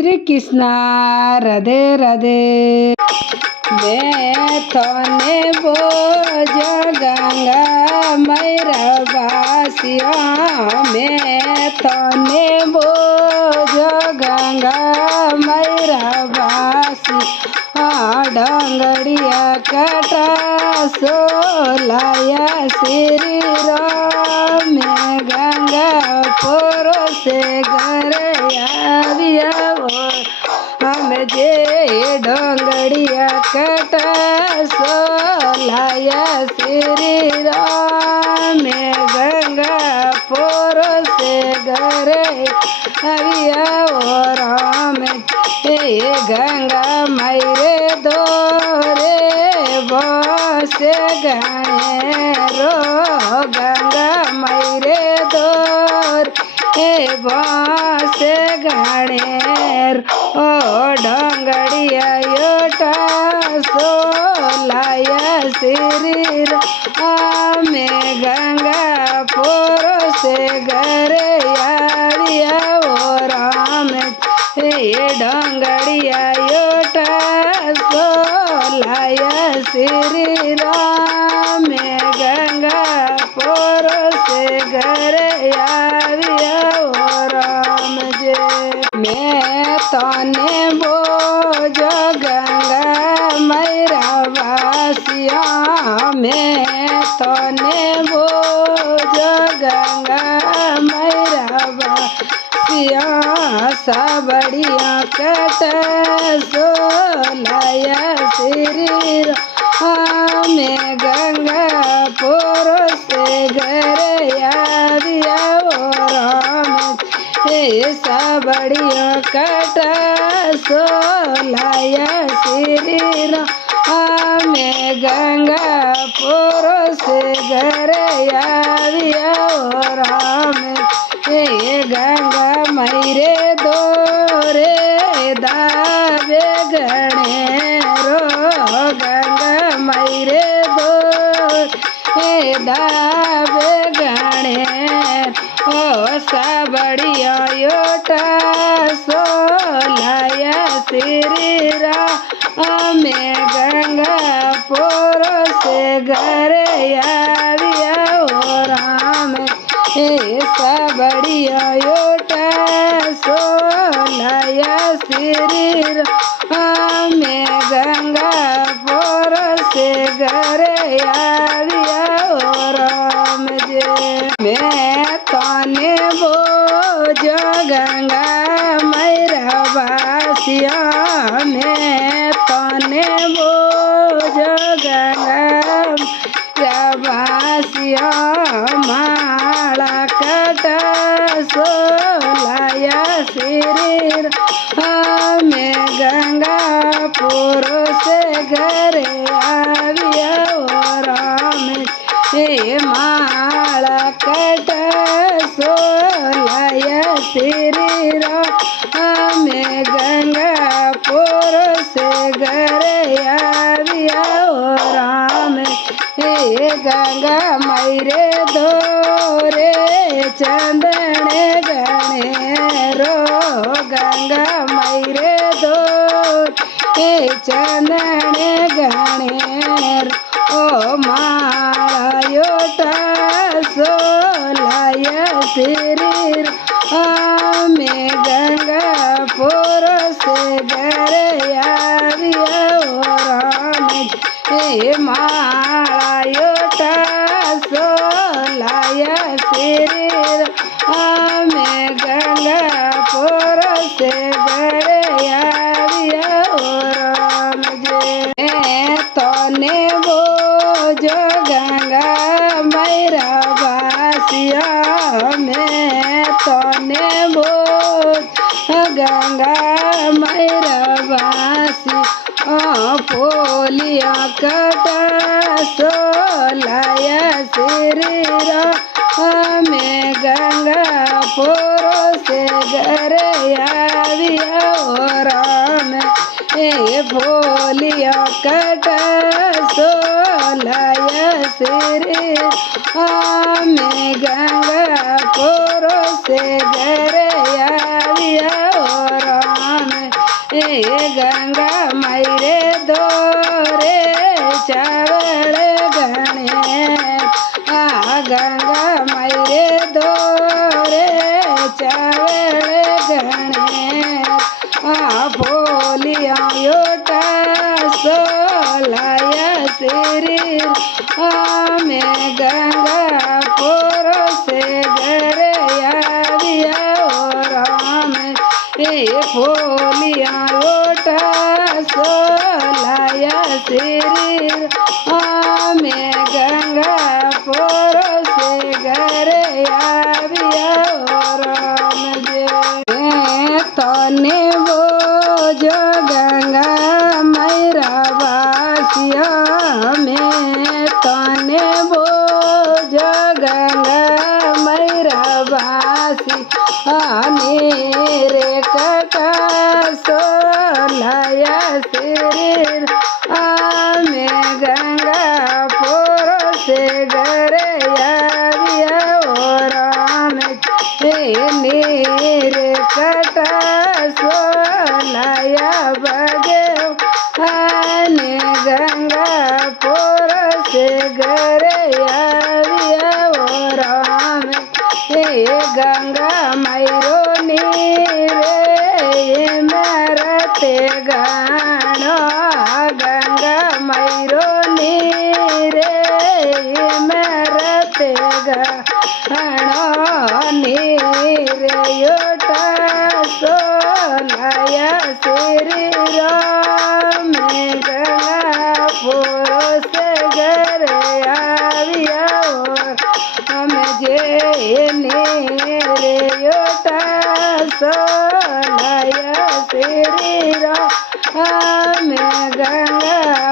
श्री कृष्ण राधे राधे। मैं तने बोझ गंगा मैरा बासिया, मैं तने बोझ गंगा मैरा बासी, डंगड़िया कटा सोलाया श्री राम, गंगा पोरो से घर आविया हम जे डोंगड़िया कटा सोलाया श्री राम, गंगा पोरो से घरे आविया ओ राम। ये गंगा मैरे दोरे बसे गणे रो, गंगा मैरे दोर ए बसे गणेर ओ डंगड़िया योटा सोलाया श्री राम, गंगा पोरो से घरे आविया ओ राम। ये डंगड़िया योटा सोलाया श्री राम, गंगा पोरो से घरे आविया ओ राम जे। मैं तने बोझ गंगा मैरा बासिया, मैं तने बोझ गंगा मैरा बासिया, सबड़िया कट सोलाया श्री राम, गंगा पोरो से घरे आविया ओ राम। हे सबड़िया कट सोलाया श्री राम, गंगा पोरो से घरे आविया ओ राम। हे गंगा मैरे दोरे दावे गणे रो, गंगा मैरे दो दावे गणे ओ सबड़िया योटा सोलाया श्री राम, गंगा पोरो से घरे आविया ओ राम। हे सबड़िया योटा सोलाया श्री राम, गंगा पोरो से घरे आविया ओ राम जे। मैं तने बोझ गंगा मैरा बासिया, मैं तने बोझ गंगा मैरा बासिया, माला कट सोलाया श्री राम, गंगा पोरो से घरे आविया ओ राम। हे माला कट सोलाया श्री राम, गंगा पोरो से घरे आविया ओ राम। हे गंगा मैरे दोरे चंदने गणे रो, गंगा मैरे दो चंदने गणेर ओ माला योटा सोलाया श्री राम, गंगा पोरो से घरे आविया ओ राम। हे माला योटा सोलाया श्री राम, गंगा पोरो से घरे आविया ओ राम जे। मैं तने बोझ गंगा मैरा बासिया, मैं तने बोझ गंगा मैरा बासी, पोलिया कट सोलाया श्री राम, गंगा पोरो से घरे आविया ओ राम। हे पोलिया कट सोलाया श्री राम, गंगा पोरो से घरे आविया ओ राम। गंगा मैरे दोरे चावल गणे गंगा मैरे दोरे चावल गणे बोलिया योटा सोलाया शरीर में गंगा पोरो से घरे आविया राम बोलिया योटा सोलाया शरीर में गंगा पोरो से घरे आविया राम तने जो गंगा मैरा बासिया में तने जो गंगा मैरा बासी मेरे कटा सोलाया शरीर में गंगा पोरो से घरे आविया राम मेरे कटा सोलाया बगे गंगा पोर से घरे आविया राम गंगा मैरो नीरे मरते गानो गंगा मैरो नीरे मरते गानो नीरे योटा सोलाया शरीर में गंगा पोरो से घरे आविया हम जे रे योटा सोलाया शरीर में गंगा